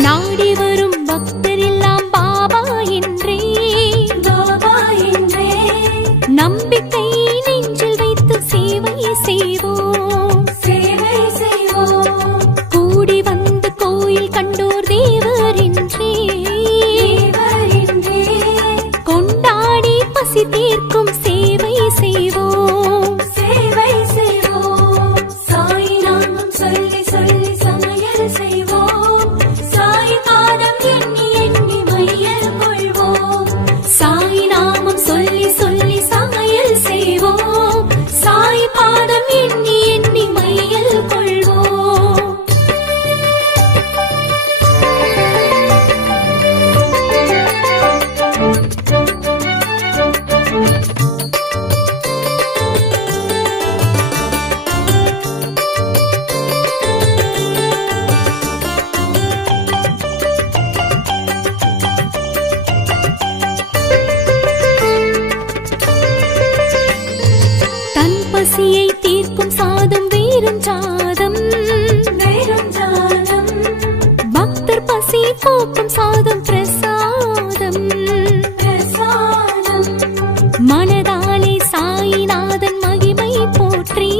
நாடி வரும் பக்தரெல்லாம் பாபா என்றே நம்பிக்கை நெஞ்சில் வைத்து சேவை செய்வோம் கூடி வந்து கோயில் கண்டோர் தேவர் என்றே கொண்டாடி பசி தீர்க்கும் சேவை செய்வோம் சாய் நாமம் சொல்லி சொல்லி சமையல் செய்வோம் சாய் பாதம் எண்ணி எண்ணி மையல் கொள்வோம் சாய் நாமம் சொல்லி சொல்லி சமையல் செய்வோம் சாய் பாதம் எண்ணி எண்ணி மையல் கொள்வோம் தன் பசியை தீர்க்கும் சாதம் வேறுஞ்சாதம் பக்தர் பசி போக்கும் சாதம் பிரசாதம் மனதாலே சாயிநாதன் மகிமை போற்றி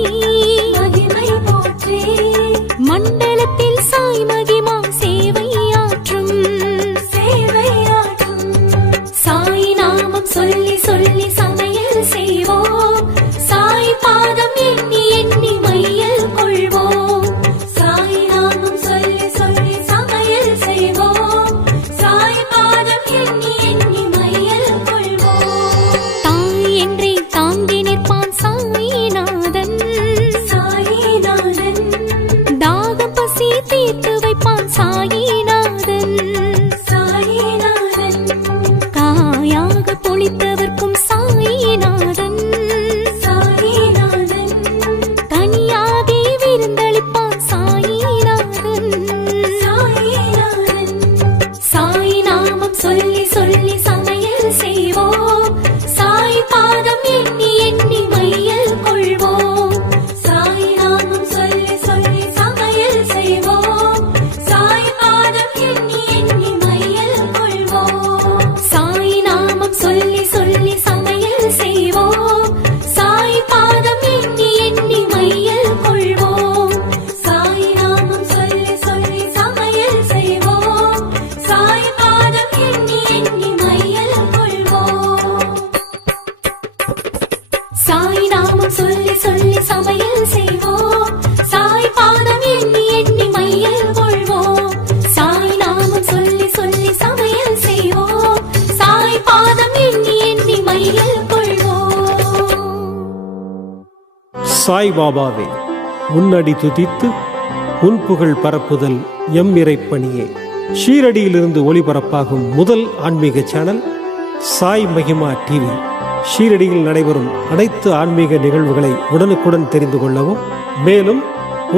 மண்டலத்தில் சாய் மகிமா சேவையாற்றும் சாய் நாமம் சொல்லி சொல்லி சமையல் செய்வோம் சாய் பாதம் எண்ணி எண்ணி மையல் கொள்வோம் சாய் நாமம் சொல்லி சொல்லி சமையல் செய்வோம் சாய் பாதம் எண்ணி எண்ணி மையல் கொள்வோம் தாய் என்றே தாங்கி நிற்பான் சாயிநாதன் தாகம் பசி தீர்த்து வைப்பான் சாயிநாதன் காயாக பொழித்தவர்க்கும் சாயிநாதன் தனியாகி விருந்தளிப்பான் சாயிநாதன் சாய் நாமம் சொல்லி சொல்லி சமையல் செய்வோம் சாய் பாதம் எண்ணி எண்ணி மையல் கொள்வோம் சாய் நாமம் சொல்லி சொல்லி சமையல் செய்வோம் சாய் பாதம் எண்ணி எண்ணி மையல் கொள்வோம் சாய் நாமம் சொல்லி சொல்லி சமையல் செய்வோம் சாய் பாதம் எண்ணி எண்ணி மையல் கொள்வோம் சாய் நாமம் சொல்லி சொல்லி சமையல் செய்வோம் சாய் பாதம் எண்ணி எண்ணி மையல் கொள்வோம் சாய் நாமம் சொல்லி சொல்லி சமையல் செய்வோம் சாய் பாதம் எண்ணி எண்ணி மையல் கொள்வோம் சாய் நாமம் சொல்லி சொல்லி சமையல் செய்வோம் சாய் பாதம் எண்ணி எண்ணி மையல் கொள்வோம் சாய் பாபாவே உன்னடி துதித்து உன் புகழ் பரப்புதல் எம் இறைப்பணியே. ஷீரடியிலிருந்து ஒளிபரப்பாகும் முதல் ஆன்மீக சேனல் சாய் மகிமா டிவி. ஷீரடியில் நடைபெறும் அனைத்து ஆன்மீக நிகழ்வுகளை உடனுக்குடன் தெரிந்து கொள்ளவும், மேலும்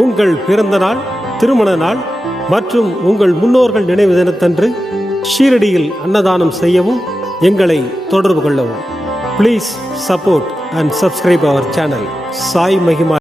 உங்கள் பிறந்த நாள், திருமண நாள் மற்றும் உங்கள் முன்னோர்கள் நினைவு தினத்தன்று ஷீரடியில் அன்னதானம் செய்யவும் எங்களை தொடர்பு கொள்ளவும். Please support and subscribe our channel Sai மகிமா.